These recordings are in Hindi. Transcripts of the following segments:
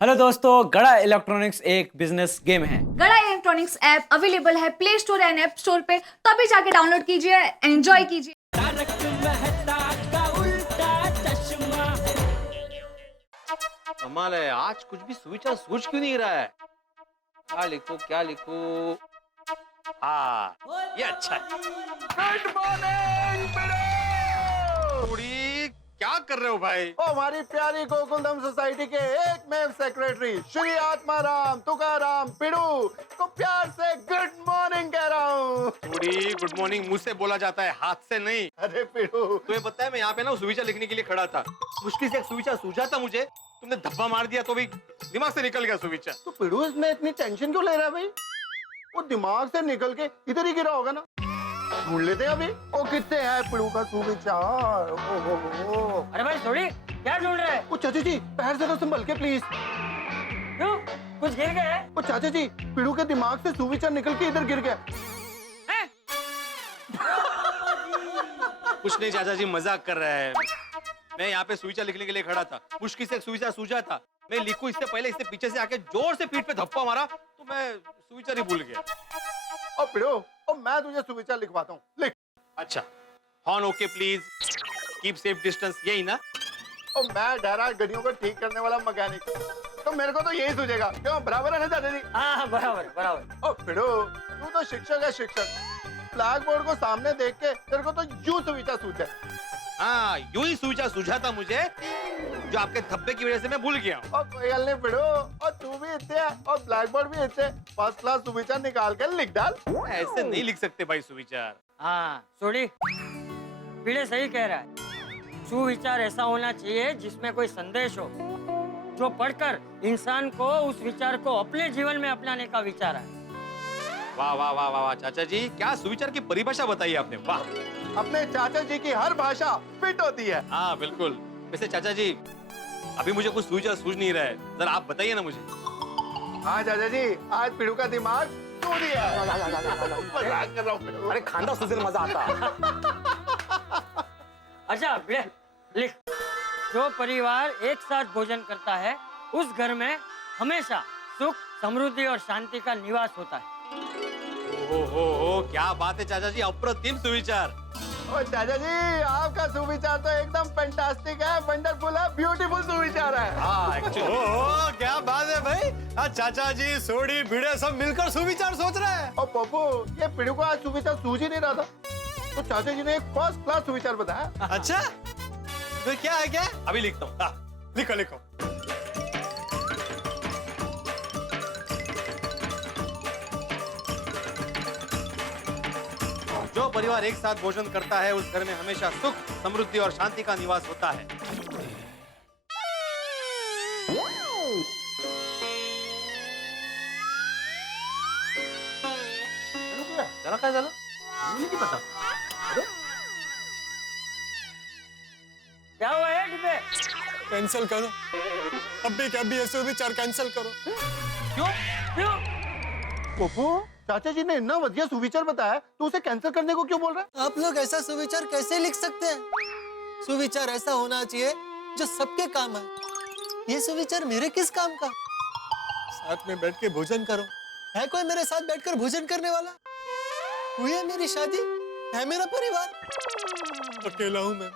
हेलो दोस्तों, गड़ा इलेक्ट्रॉनिक्स एक बिजनेस गेम है। गड़ा इलेक्ट्रॉनिक्स ऐप अवेलेबल है play store and app store पे, तो अभी जाके डाउनलोड कीजिए, एंजॉय कीजिए। कमाल है, आज कुछ भी सुविचार सोच क्यों नहीं रहा है। क्या लिखूं क्या लिखूं। हाँ, ये अच्छा है। गुड मॉर्निंग बेटा। क्या कर रहे हो भाई? ओ हमारी प्यारी गोकुलधाम सोसाइटी के एकमेव सेक्रेटरी श्री आत्माराम तुकाराम पिड़ू को प्यार से गुड मॉर्निंग कह रहा हूँ। गुड मॉर्निंग मुझसे बोला जाता है, हाथ से नहीं। अरे पिड़ू, तुम्हें पता है मैं यहाँ पे ना सुविचार लिखने के लिए खड़ा था, मुश्किल से एक सुविचार सूझा था मुझे, तुमने धब्बा मार दिया तो भी दिमाग से निकल गया सुविचार। तो पिड़ू इसमें इतनी टेंशन क्यों ले रहा है भाई? वो दिमाग से निकल के इधर ही गिरा होगा ना, ढूंढ लेते हैं अभी। ओ कितने है पिड़ू का सुविचार। ओ अरे भाई थोड़ी क्या ढूंढ रहे हैं? ओ चाचा जी पैर जरा संभल के प्लीज। क्यों, कुछ गिर गए? ओ चाचा जी पिड़ू के दिमाग से सुविचार निकल के इधर गिर गया। कुछ नहीं चाचा जी, मजाक कर रहा है। मैं यहाँ पे सुविचार लिखने के लिए खड़ा था, मुश्किल से एक सुविचार सूझा था। मैं लिखूं इससे पहले इससे पीछे से आके जोर से पीठ पे धप्पा मारा तो मैं सुविचार ही भूल गया। ओ पिड़ू, ओ मैं तुझे सुविचार लिखवाता हूँ, लिख। अच्छा, horn okay please, keep safe distance, यही ना? ओ मैं डरा गाड़ियों को ठीक करने वाला मैकेनिक, तो मेरे को तो यही सूझेगा। क्यों, बराबर है ना चाचा जी? हाँ बराबर बराबर। ओ पिड़ू, तू तो शिक्षक है शिक्षक। ब्लैक बोर्ड को सामने देख के तेरे को तो यूं सुविचार सूझे। हाँ, यूं ही सुविचार सूझा था मुझे, जो आपके धब्बे की वजह से मैं भूल गया हूँ। और कोई गल नहीं पिड़ू, और तू भी इतने और ब्लैक बोर्ड भी इतने, फर्स्ट क्लास सुविचार निकाल कर लिख डाल। ऐसे नहीं लिख सकते भाई सुविचार। हाँ सोड़ी, पीड़े सही कह रहा है। सुविचार ऐसा होना चाहिए जिसमें कोई संदेश हो, जो पढ़कर इंसान को उस विचार को अपने जीवन में अपनाने का विचार है। वाह वाह वाह वाह वाह चाचा जी, क्या सुविचार की परिभाषा बताई आपने, वाह। अपने चाचा जी की हर भाषा फिट होती है। हाँ बिल्कुल। वैसे चाचा जी, अभी मुझे कुछ सुविचार सूझ नहीं रहा है, जरा आप बताइए ना मुझे। हाँ चाचा जी, आज पिड़ू का दिमाग सूझ गया। मजाक कर रहा हूँ पिड़ू। अरे खांदा सुधर मजा आता। अच्छा पीड़े लिख, जो परिवार एक साथ भोजन करता है उस घर में हमेशा सुख, समृद्धि और शांति का निवास होता है। हो, क्या बात है चाचा जी, अप्रतिम सुविचार। ओ चाचा जी, आपका सुविचार तो एकदम फैंटास्टिक है, वंडरफुल है, ब्यूटीफुल सुविचार है। हाँ एक्चुअली। ओह क्या बात है भाई, आज चाचा जी सोडी भिड़े सब मिलकर सुविचार सोच रहे हैं। और पप्पू, ये पिड़ू को आज सुविचार सूझ ही नहीं रहा था, तो चाचा जी ने एक फर्स्ट क्लास सुविचार बताया। अच्छा तो क्या है, क्या अभी लिखता हूँ। लिखो लिखो। जो परिवार एक साथ भोजन करता है उस घर में हमेशा सुख, समृद्धि और शांति का निवास होता है। जरा क्या जरा नहीं पता। क्या हुआ है डिब्बे? कैंसिल करो, अभी के अभी ये सुविचार कैंसिल करो। क्यों क्यों? पप्पू, चाचा जी ने इतना बढ़िया सुविचार बताया, तो उसे कैंसिल करने को क्यों बोल रहा है? आप लोग ऐसा सुविचार कैसे लिख सकते हैं? सुविचार ऐसा होना चाहिए जो सबके काम आए। ये सुविचार मेरे किस काम का? साथ में बैठ के भोजन करो। है कोई मेरे साथ बैठकर भोजन करने वाला? हुई है मेरी शादी, है मेरा परिवार। अकेला हूँ मैं,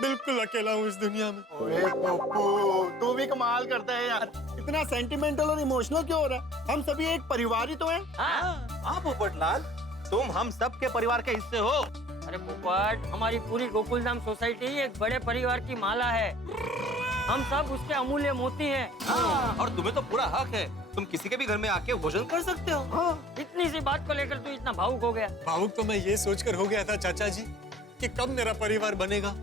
बिल्कुल अकेला हूँ इस दुनिया में। ओए पप्पू, तू भी कमाल करता है यार, इतना सेंटिमेंटल और इमोशनल क्यों हो रहा है? हम सभी एक परिवार ही तो हैं। हाँ पोपटलाल, तुम हम सब के परिवार के हिस्से हो। अरे पोपट, हमारी पूरी गोकुलधाम सोसाइटी एक बड़े परिवार की माला है। हम सब उसके अमूल्य मोती हैं। हाँ, और तुम्हें तो पूरा हक है, तुम किसी के भी घर में आके भोजन कर सकते हो। इतनी सी बात को लेकर तू इतना भावुक हो गया? भावुक तो मैं ये सोचकर हो गया था चाचा जी कि कब मेरा परिवार बनेगा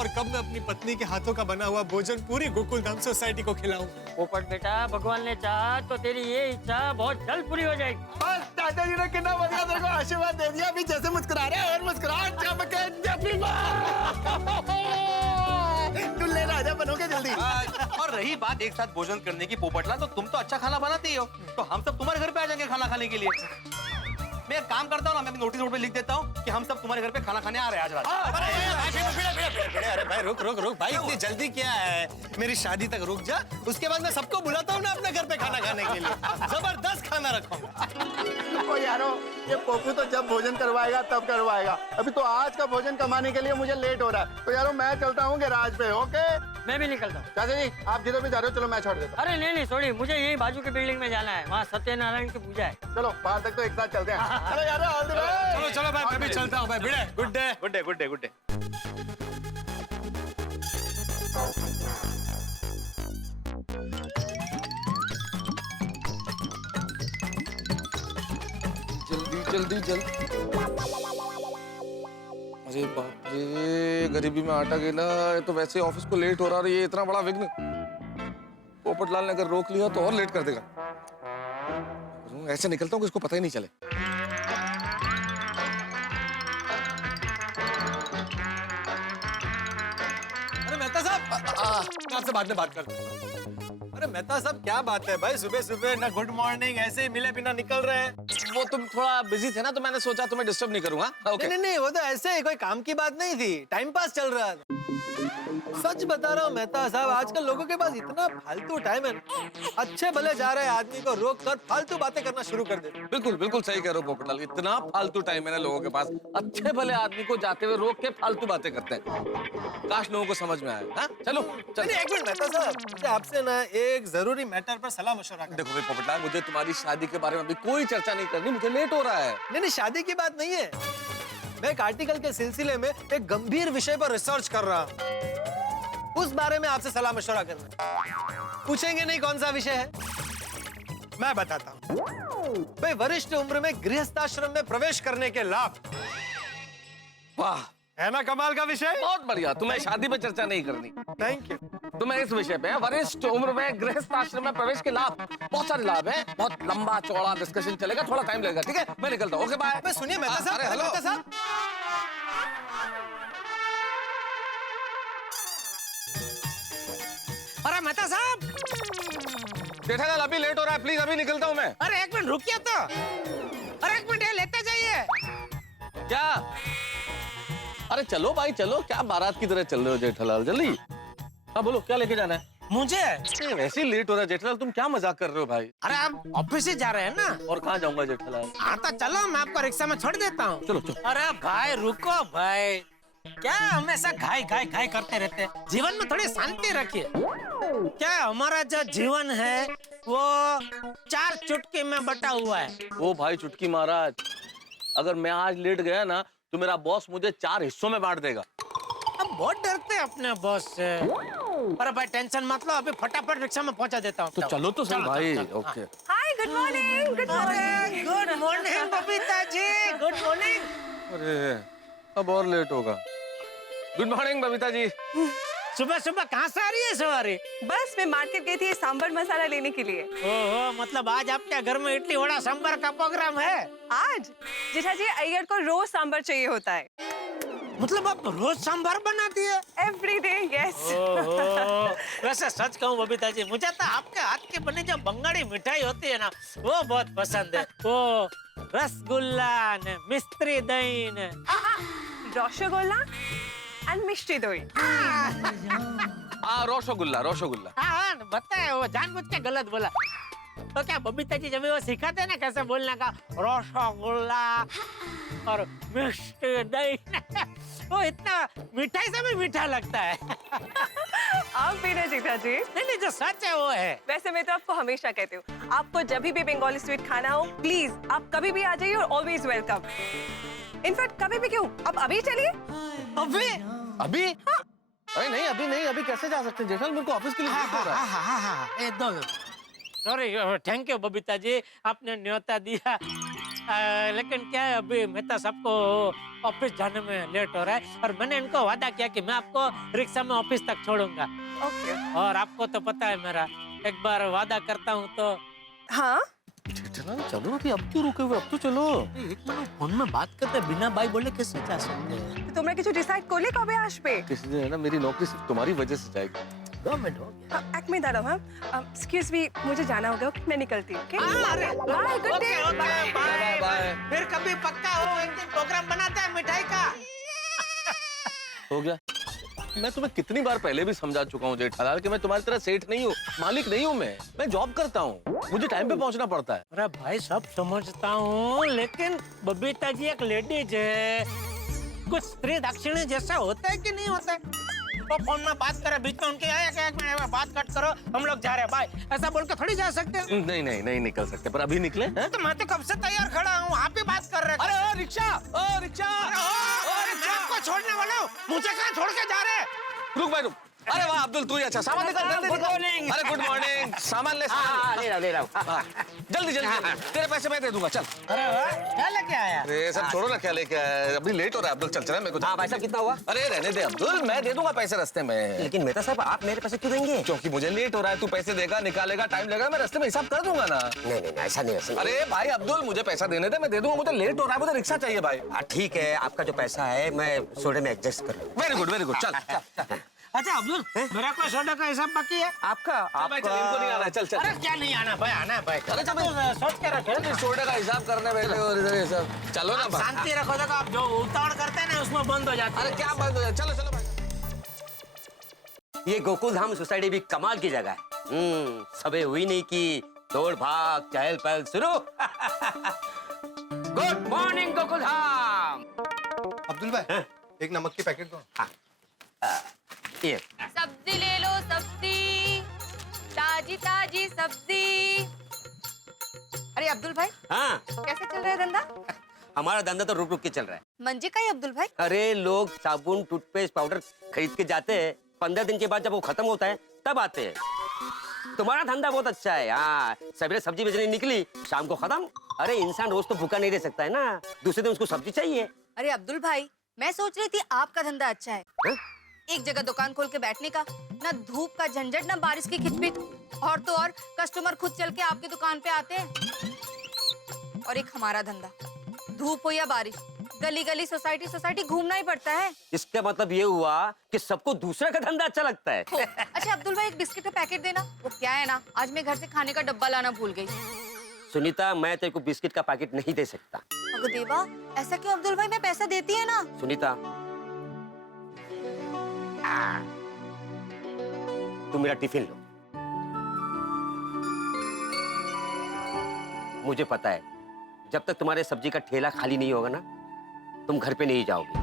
और कब मैं अपनी पत्नी के हाथों का बना हुआ भोजन पूरी गोकुलधाम सोसाइटी को खिलाऊं। पोपट बेटा, भगवान ने चाहा तो तेरी ये इच्छा बहुत जल्द पूरी हो जाएगी। बस चाचा जी ने कितना बढ़िया तेरे को आशीर्वाद दे दिया, अभी जैसे मुस्कुरा रहे हैं और मुस्कुराहट दुल्हे राजा बनोगे जल्दी। और रही बात एक साथ भोजन करने की पोपटलाल, तो तुम तो अच्छा खाना बनाते ही हो, तो हम सब तुम्हारे घर पे आ जाएंगे खाना खाने के लिए। मैं एक काम करता हूँ ना, मैं नोटिस बोर्ड पे लिख देता हूँ कि हम सब तुम्हारे घर पे खाना खाने आ रहे हैं आज रात। अरे भाई रुक रुक रुक भाई, इतनी जल्दी क्या है? मेरी शादी तक रुक जा, उसके बाद मैं सबको बुलाता हूँ ना अपने घर पे खाना खाने के लिए। जबरदस्त खाना रखूंगा। ओ यारो, ये पोपू तो जब भोजन करवाएगा तब करवाएगा। अभी तो आज का भोजन कमाने के लिए मुझे लेट हो रहा है। तो यारो मैं चलता हूँ गैराज पे। ओके मैं भी निकलता हूँ। चाचा जी, आप जिधर भी जा रहे हो चलो, मैं छोड़ देता अरे नहीं नहीं सॉरी, मुझे यही बाजू की बिल्डिंग में जाना है, वहाँ सत्यनारायण की पूजा है। हूँ। चलो बाहर तक तो एक साथ चलते हैं। चलो यारो, ऑल द बेस्ट। चलो चलो भाई, मैं भी चलता हूँ भाई। Bhide, good day. Good day good day good day. जल्दी जल्दी जल्दी। अरे बाप रे, गरीबी में आटा गेला। ये तो वैसे ऑफिस को लेट हो रहा है, ये इतना बड़ा विघ्न पोपटलाल ने अगर रोक लिया तो और लेट कर देगा। ऐसे निकलता हूँ कि इसको पता ही नहीं चले। अरे मेहता साहब, मैं आपसे बाद में बात करता हूँ। अरे मेहता साहब, क्या बात है भाई, सुबह सुबह ना गुड मॉर्निंग, ऐसे ही मिले बिना निकल रहे हैं। वो तुम थोड़ा बिजी थे ना, तो मैंने सोचा तुम्हें डिस्टर्ब नहीं करूंगा। ओके। नहीं नहीं, वो तो ऐसे ही, कोई काम की बात नहीं थी, टाइम पास चल रहा था। सच बता रहा हूँ मेहता साहब, आजकल लोगों के पास इतना फालतू टाइम है, अच्छे भले जा रहे आदमी को रोक कर फालतू बातें करना शुरू कर देते। बिल्कुल बिल्कुल सही कह रहे हो पोपटलाल, इतना फालतू टाइम है ना लोगों के पास, अच्छे भले आदमी को जाते हुए रोक के फालतू बातें करते हैं। काश लोगों को समझ में आए। हाँ चलो चलो। नहीं, एक मिनट मेहता साहब, मुझे आपसे ना एक जरूरी मैटर पर सलाह मशवरा करना। देखो भाई पोपटलाल, मुझे तुम्हारी शादी के बारे में अभी कोई चर्चा नहीं करनी, मुझे लेट हो रहा है। नहीं, शादी की बात नहीं है, मैं एक आर्टिकल के सिलसिले में एक गंभीर विषय पर रिसर्च कर रहा हूँ, उस बारे में आपसे सलाह मशवरा करना। पूछेंगे नहीं कौन सा विषय है? मैं बताता हूँ भाई। वरिष्ठ उम्र में गृहस्थाश्रम में प्रवेश करने के लाभ। वाह, है ना कमाल का विषय? बहुत बढ़िया। तुम्हें शादी पे चर्चा नहीं करनी, थैंक यू। तुम्हें इस विषय पे वरिष्ठ उम्र में गृहस्थ आश्रम में प्रवेश के लाभ, बहुत सारे लाभ हैं, बहुत लंबा चौड़ा डिस्कशन चलेगा, थोड़ा टाइम लगेगा। ठीक है, मैं निकलता हूँ। Okay bye. अबे सुनिए मेहता साहब, अरे हेलो। मेहता साहब, अरे मेहता साहब, जेठालाल अभी लेट हो रहा है, प्लीज अभी निकलता हूँ मैं। अरे एक मिनट रुकिए तो। अरे एक मिनट, ये लेते जाइए। क्या? अरे चलो भाई चलो, क्या बारात की तरह चल रहे हो जेठालाल, जल्दी। हाँ बोलो, क्या लेके जाना है? मुझे? अरे वैसे ही लेट हो रहा है जेठालाल, तुम क्या मजाक कर रहे हो भाई? अरे आप ऑफिस से जा रहे हैं ना? और कहाँ जाऊंगा जेठालाल? हाँ तो चलो, मैं आपको रिक्शा में छोड़ देता हूँ। चलो चलो। अरे भाई रुको भाई, क्या हमेशा घाई घाई घाई करते रहते हैं? जीवन में थोड़ी शांति रखिए। क्या हमारा जो जीवन है वो 4 चुटकी में बटा हुआ है। ओ भाई चुटकी महाराज, अगर मैं आज लेट गया ना तो मेरा बॉस मुझे 4 हिस्सों में बांट देगा। हम बहुत डरते हैं अपने बॉस से। अरे भाई टेंशन मत लो, अभी फटाफट रिक्शा में पहुंचा देता हूँ। तो चलो तो सही चलो, भाई। चलो, चलो, okay. Hi, good morning. Good morning. Good morning Babita ji, good morning. अरे अब और लेट होगा। Good morning Babita ji. सुबह सुबह कहाँ से आ रही है सवारी? बस मैं मार्केट गई थी सांबर मसाला लेने के लिए। ओहो, मतलब आज आपके घर में इडली वड़ा सांभर का प्रोग्राम है? आज जेठा जी, अय्यर को रोज सांबर चाहिए होता है। मतलब आप रोज सांभर बनाती है? Every day, yes. वैसे सच कहूँ बबीता जी, मुझे तो आपके हाथ की बनी जो बंगाली मिठाई होती है ना, वो बहुत पसंद है। वो रसगुल्ला ने मिस्त्री दही ने। रसगोल्ला एंड मिष्टी दही। रोशोगुल्ला रोशोगुल्ला। हाँ बताए, वो जानबूझ के गलत बोला। तो क्या बबीता जी जब वो सिखाते हैं ना कैसे बोलने का, रसगुल्ला और मिष्टी दही, वो इतना मिठाई से भी मीठा लगता है। आप भी ना जेठा जी। नहीं, जो सच है वो है। वैसे मैं तो आपको हमेशा कहती हूँ, आपको जब भी बंगाली स्वीट खाना हो प्लीज आप कभी भी आ जाइए और ऑलवेज वेलकम। इनफैक्ट कभी भी क्यों, आप अभी चलिए। अभी? अभी? हाँ? अरे नहीं अभी नहीं, अभी कैसे जा सकते हैं जेठालाल, मेरे को ऑफिस के लिए लेट हो रहा है। एकदम। Sorry, thank you Babita ji, आपने न्योता दिया। लेकिन क्या है, अभी मेहता साहब को ऑफिस जाने में लेट हो रहा है और मैंने इनको वादा किया कि मैं आपको रिक्शा में ऑफिस तक छोड़ूंगा। ओके। और आपको तो पता है मेरा, एक बार वादा करता हूँ तो। हाँ जेठालाल चलो अभी, अब क्यों रुके हुए, अब तो चलो। एक मिनट, फोन में बात करते बिना बाई बोले कैसे जा सकते हैं? तो তোমরা কিছু ডিসাইড করলে কবে আসবে? किसी दिन है ना, मेरी नौकरी सिर्फ तुम्हारी वजह से जाएगी। 2 मिनट हो गया। एक मिनट दादा। हाँ एक्सक्यूज मी, मुझे जाना होगा, मैं निकलती हूँ। ओके अरे bye, good day. Bye bye bye. फिर कभी पक्का हो, एक दिन प्रोग्राम बनाते हैं मिठाई का। हो गया। मैं तुम्हें कितनी बार पहले भी समझा चुका हूँ जेठालाल कि मैं तुम्हारी तरह सेठ नहीं हूँ, मालिक नहीं हूँ। मैं जॉब करता हूँ, मुझे टाइम पे पहुँचना पड़ता है। अरे भाई सब समझता हूँ, लेकिन बबीता जी एक लेडीज है, कुछ स्त्री दाक्षिण्य जैसा होता है कि नहीं होता है? वो फोन में बात करे, बीच में उनके आया कि 1 मिनट में बात कट करो, हम लोग जा रहे हैं बाय, ऐसा बोल के थोड़ी जा सकते हैं? नहीं निकल सकते, पर अभी निकले हैं? तो मैं तो कब से तैयार खड़ा हूँ, आप ही बात कर रहे हैं। अरे रिक्शा, मैं आपको छोड़ने वाला हूँ, मुझे कहाँ छोड़ के जा रहे हैं? रुक भाई रुक। अरे वाह अब्दुल, तू ही अच्छा। सामान निकाल जल्दी। Good morning. अरे गुड मॉर्निंग, सामान ले। ले रहा हूँ। जल्दी तेरे पैसे मैं दे दूंगा, चल। अरे वाह, क्या लेके आया? अरे सब छोड़ो ना, क्या लेके आया, अभी लेट हो रहा है अब्दुल, चल चल मेरे को। हाँ भाई साहब, कितना हुआ? अरे रहने दे अब्दुल, मैं दे दूंगा पैसे रास्ते में। लेकिन मेहता साहब, आप मेरे पैसे क्यों देंगे? क्योंकि मुझे लेट हो रहा है, तू पैसे देगा, निकालेगा, टाइम लगेगा, मैं रास्ते में हिसाब कर दूंगा ना। नहीं, ऐसा नहीं। अरे भाई अब्दुल, मुझे पैसा देने दे, मैं दे दूंगा, मुझे लेट हो रहा है, मुझे रिक्शा चाहिए भाई। ठीक है, आपका जो पैसा है मैं सोडे में एडजस्ट कर लूँगा। वेरी गुड, चल। अच्छा अब्दुल, मेरा कोई सोडा का हिसाब बाकी है? आपका भाई चल, इनको नहीं आना है, चल। अरे क्या नहीं आना भाई, आना है भाई। अरे चल, सोच के रखे, सोडे का हिसाब करने बैठे और इधर ये सब। चलो ना भाई। शांति रखो, देखो आप जो उतावड़ करते हैं ना उसमें बंद हो जाता है। अरे क्या बंद हो जाए, चलो भाई। ये गोकुलधाम सोसाइटी भी कमाल की जगह है। सबे हुई नहीं की दौड़ भाग चहल पहल शुरू। Good morning Gokuldham. अब्दुल भाई, एक नमक की पैकेट दो। ये सब्जी ले लो, सब्जी, ताजी सब्जी। अरे अब्दुल भाई, हाँ, कैसे चल रहा है धंधा? हमारा धंधा तो रुक के चल रहा है। मंजे का ही अब्दुल भाई? अरे लोग साबुन, टूथपेस्ट, पाउडर खरीद के जाते हैं, 15 दिन के बाद जब वो खत्म होता है तब आते हैं। तुम्हारा धंधा बहुत अच्छा है। हाँ, सवेरे सब्जी बेचने निकली, शाम को खत्म। अरे इंसान रोज तो भूखा नहीं रह सकता है ना, दूसरे दिन उसको सब्जी चाहिए। अरे अब्दुल भाई, मैं सोच रही थी आपका धंधा अच्छा है। हा? एक जगह दुकान खोल के बैठने का, ना धूप का झंझट, ना बारिश की खिचपिच, और तो और कस्टमर खुद चल के आपकी दुकान पे आते हैं। और एक हमारा धंधा, धूप हो या बारिश, गली गली सोसाइटी घूमना ही पड़ता है। इसका मतलब ये हुआ कि सबको दूसरा का धंधा अच्छा लगता है। अच्छा अब्दुल भाई, एक बिस्किट का पैकेट देना। वो क्या है ना, आज मैं घर से खाने का डब्बा लाना भूल गई। सुनीता, मैं तेरे को बिस्किट का पैकेट नहीं दे सकता। अगो देवा, ऐसा क्यों अब्दुल भाई? मैं पैसा देती है ना। सुनीता, तुम मेरा टिफिन लो। मुझे पता है, जब तक तुम्हारे सब्जी का ठेला खाली नहीं होगा ना, तुम घर पे नहीं जाओगे।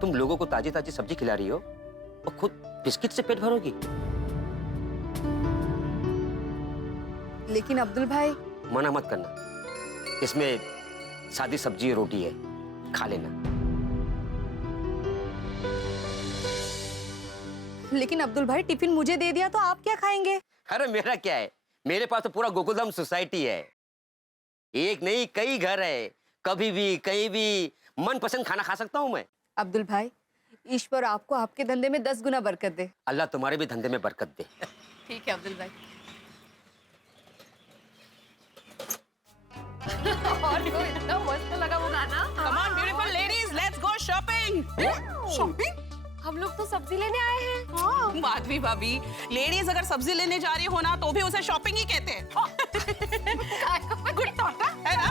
तुम लोगों को ताजी ताजी सब्जी खिला रही हो और खुद बिस्किट से पेट भरोगी। लेकिन अब्दुल भाई, मना मत करना, इसमें सादी सब्जी और रोटी है, खा लेना। लेकिन अब्दुल भाई, टिफिन मुझे दे दिया तो आप क्या खाएंगे? अरे मेरा क्या है, मेरे पास तो पूरा गोकुलधाम सोसाइटी है। एक नहीं, कई घर है, कभी भी कहीं भी मनपसंद खाना खा सकता हूँ मैं। अब्दुल भाई, ईश्वर आपको आपके धंधे में 10 गुना बरकत दे। अल्लाह तुम्हारे भी धंधे में बरकत दे। ठीक है अब्दुल भाई। और तो इतना मस्त लगा वो गाना। Come on, beautiful ladies, let's go shopping. Shopping? हम लोग तो सब्जी लेने आए हैं। माधवी भाभी, लेडीज अगर सब्जी लेने जा रही हो ना तो भी उसे शॉपिंग ही कहते हैं। गुड थॉट है ना?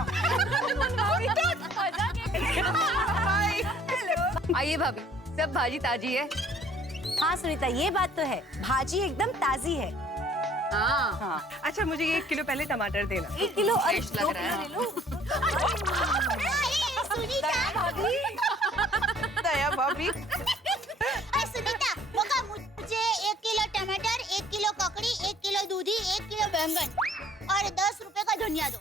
आइए भाभी, सब भाजी ताजी है। हाँ सुनीता, ये बात तो है, भाजी एकदम ताजी है। हाँ। अच्छा मुझे 1 किलो पहले टमाटर देना। 1 किलो और फ्रेश लग 2 रहा है। किलो ले लो। दया भाभी। सुनीता, मौका मुझे 1 किलो टमाटर, 1 किलो ककड़ी, 1 किलो दूधी, 1 किलो बैंगन और 10 रुपए का धनिया दो।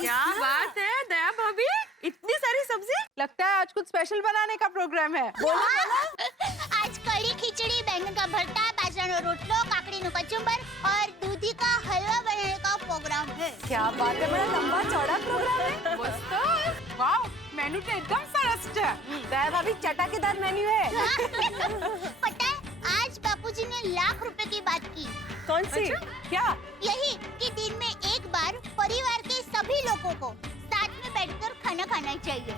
क्या बात है दया भाभी, इतनी सारी सब्जी? लगता है आज कुछ स्पेशल बनाने का प्रोग्राम है। आज कड़ी खिचड़ी, बैंगन का भरता, बाजरा रोटलो, काकड़ी नु कचुम्बर और दूधी का हलवा बनाने का प्रोग्राम है। क्या बात है, बड़ा लंबा चौड़ा प्रोग्राम है। मस्त। वाह, मेनू तो एकदम सरस है। दया भाभी, चटाकेदार मेन्यू है। पता है, आज बापूजी ने लाख रुपए की बात की। कौन सी? क्या? यही कि दिन में एक बार परिवार के सभी लोगों को साथ में बैठकर खाना खाना चाहिए।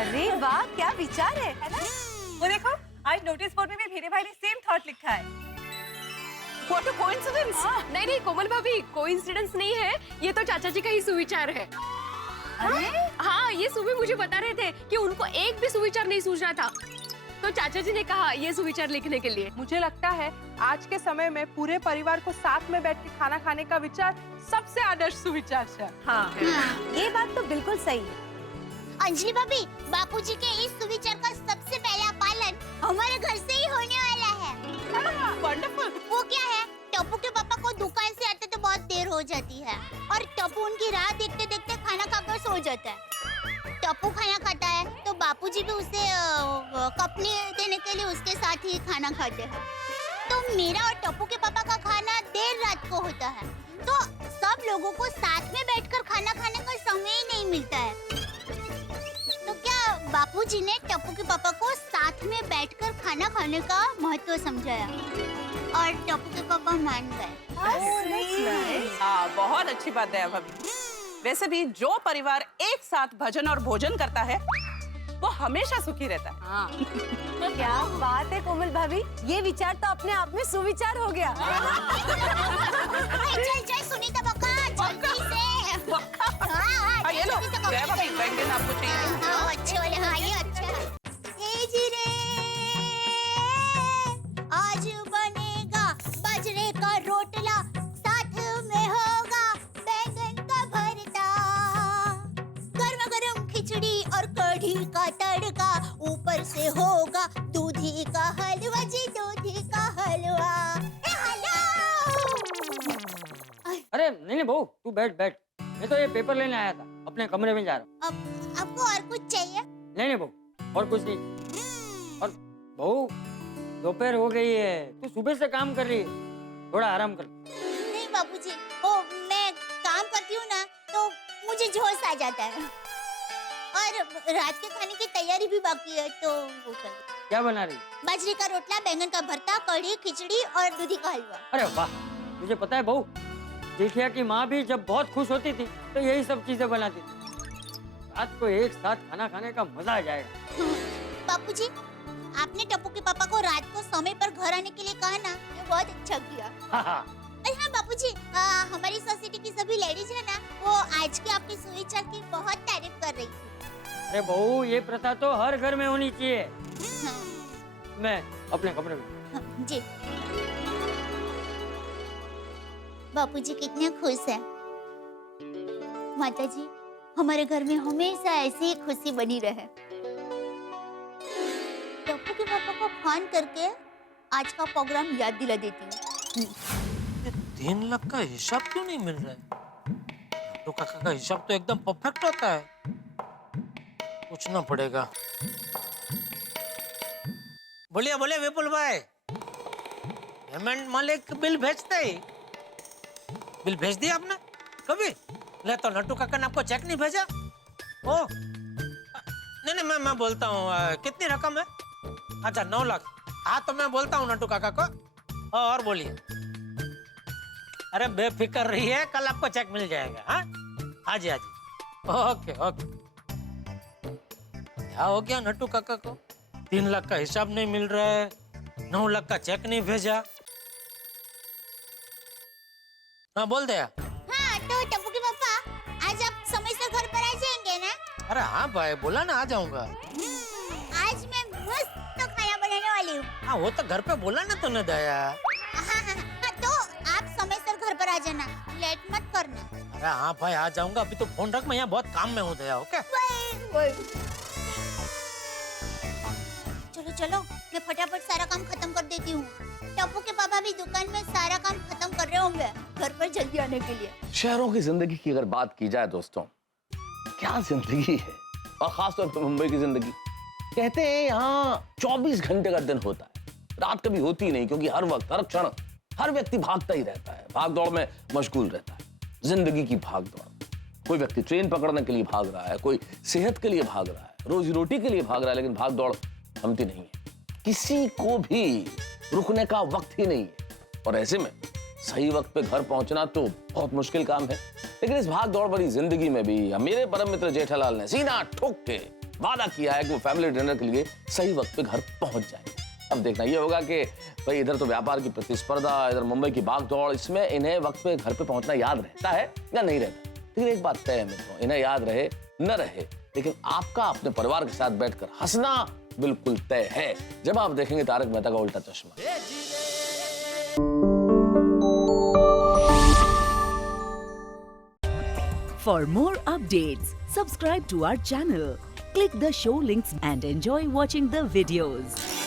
अरे वाह, क्या विचार है ना? वो देखो, आज नोटिस बोर्ड में भी भीरे भाई ने सेम थॉट लिखा है। What a coincidence! नहीं कोमल भाभी, कोइंसिडेंस नहीं है, ये तो चाचा जी का ही सुविचार है। अरे हाँ, ये सुबह मुझे बता रहे थे कि उनको एक भी सुविचार नहीं सूझ रहा था। तो चाचा जी ने कहा ये सुविचार लिखने के लिए। मुझे लगता है आज के समय में पूरे परिवार को साथ में बैठ के खाना खाने का विचार सबसे आदर्श सुविचार है। हाँ, ये बात तो बिल्कुल सही है। अंजलि भाभी, बापूजी के इस सुविचार का सबसे पहला पालन हमारे घर से ही होने वाला है। वंडरफुल। वो क्या है, टप्पू के पापा को दुकान से आते तो बहुत देर हो जाती है और टप्पू उनकी राह देखते देखते खाना खाकर सो जाता है। टप्पू खाना खाता है तो बापूजी भी उसे कपड़े देने के लिए उसके साथ ही खाना खाते हैं। तो मेरा और टप्पू के पापा का खाना देर रात को होता है, तो सब लोगों को साथ में बैठकर खाना खाने का समय ही नहीं मिलता है। तो क्या बापूजी ने टप्पू के पापा को साथ में बैठकर खाना खाने का महत्व समझाया और टप्पू के पापा मान गए। हाँ, बहुत अच्छी बात है भाभी। वैसे भी जो परिवार एक साथ भजन और भोजन करता है वो हमेशा सुखी रहता है। हाँ। क्या बात है कोमल भाभी, ये विचार तो अपने आप में सुविचार हो गया। चल चल सुनीता बका, जल्दी से। हाँ, ये लो, जय भाभी, बैंगन आपको चाहिए? हाँ, अच्छे वाले, हाँ ये अच्छा है। हे जीरे, आज बनेगा बाजरे का रोटला, साथ में होगा बैंगन का भरता, गर्मा गर्म खिचड़ी और कढ़ी का तड़का, ऊपर से होगा दूधी का हलवा जी, दूधी का हलवा। अरे नहीं बहू, तू बैठ बैठ। मैं तो ये पेपर लेने आया था, अपने कमरे में जा रहा हूँ। आपको और कुछ चाहिए? नहीं बहू, और कुछ नहीं। और बहू, दोपहर हो गई है, तू सुबह से काम कर रही है, थोड़ा आराम कर। नहीं बाबूजी, वो मैं काम करती हूँ ना तो मुझे जोश आ जाता है और रात के खाने की तैयारी भी बाकी है, तो वो कर। क्या बना रही? बाजरे का रोटला, बैंगन का भरता, कढ़ी, खिचड़ी और दूधी का हलवा। अरे वाह, तुझे पता है बहू, जेठिया की माँ भी जब बहुत खुश होती थी तो यही सब चीजें बनाती थी। रात को एक साथ खाना खाने का मजा आ जाएगा। बापूजी, आपने टप्पू के पापा को रात को समय पर घर आने के लिए कहा ना, ये बहुत अच्छा किया। अरे हाँ बापूजी, हमारी सोसाइटी की सभी लेडीज है ना, वो आज की आपकी सुविचार की बहुत तारीफ कर रही थी। अरे बहू, ये प्रथा तो हर घर में होनी चाहिए। मैं अपने कमरे में। जी। बापूजी कितने खुश हैं। माताजी, हमारे घर में हमेशा ऐसी ही खुशी बनी रहे। टप्पू के पापा को फोन करके आज का प्रोग्राम याद दिला देती हूँ। 3 लाख का हिसाब क्यों नहीं मिल रहा है? तो काका का हिसाब तो एकदम परफेक्ट होता है, पूछना पड़ेगा। बोलिए बोलिए विपुल भाई, पेमेंट मालिक बिल भेजते ही। बिल भेज दिया आपने? कभी? ले तो नट्टू काका ने आपको चेक नहीं भेजा? ओ, नहीं मैं बोलता हूँ, कितनी रकम है? अच्छा 9 लाख। हाँ तो मैं बोलता हूँ नट्टू काका को। और बोलिए। अरे बेफिक्र रहिए, कल आपको चेक मिल जाएगा। हाँ, आज ही। Okay okay. क्या हो गया नट्टू काका को? 3 लाख का हिसाब नहीं मिल रहा है, 9 लाख का चेक नहीं भेजा। हाँ बोल दे। हाँ, तो टप्पू के पापा आज आप समय से घर पर आ जाएंगे ना? अरे हाँ भाई, बोला ना आ जाऊंगा। आज मैं मस्त तो खाना बनाने वाली हूँ। हाँ वो तो घर पे बोला ना तूने दया। हाँ, तो आप समय से घर पर आ जाना, लेट मत करना। अरे हाँ भाई आ जाऊंगा, अभी तो फोन रख, मैं यहाँ बहुत काम में हूँ दया। ओके चलो चलो, मैं फटाफट सारा काम खत्म कर देती हूँ। टप्पू के पापा भी दुकान में सारा काम खत्म कर रहे होंगे घर पर जल्दी आने के लिए। शहरों की जिंदगी की अगर बात की जाए दोस्तों, क्या जिंदगी है, और खासतौर पर मुंबई की जिंदगी। कहते हैं यहाँ 24 घंटे का दिन होता है, रात कभी होती नहीं, क्योंकि हर वक्त हर क्षण हर व्यक्ति भागता ही रहता है, भाग दौड़ में मशगूल रहता है। जिंदगी की भाग दौड़, कोई व्यक्ति ट्रेन पकड़ने के लिए भाग रहा है, कोई सेहत के लिए भाग रहा है, रोजी रोटी के लिए भाग रहा है, लेकिन भाग दौड़ थमती नहीं है। किसी को भी रुकने का वक्त ही नहीं है, और ऐसे में सही वक्त पे घर पहुंचना तो बहुत मुश्किल काम है। लेकिन इस भाग दौड़ भरी जिंदगी में भी मेरे परम मित्र जेठालाल ने सीधा ठोक के वादा किया है कि वो फैमिली डिनर के लिए सही वक्त पे घर पहुंच जाएंगे। अब देखना ये होगा कि भाई इधर तो व्यापार की प्रतिस्पर्धा, इधर मुंबई की भाग दौड़, इसमें इन्हें वक्त पे घर पे पहुंचना याद रहता है या नहीं रहता। लेकिन एक बात तय है मित्रों, इन्हें याद रहे न रहे, लेकिन आपका अपने परिवार के साथ बैठकर हंसना बिल्कुल तय है जब आप देखेंगे तारक मेहता का उल्टा चश्मा। For more updates, subscribe to our channel, click the show links and enjoy watching the videos.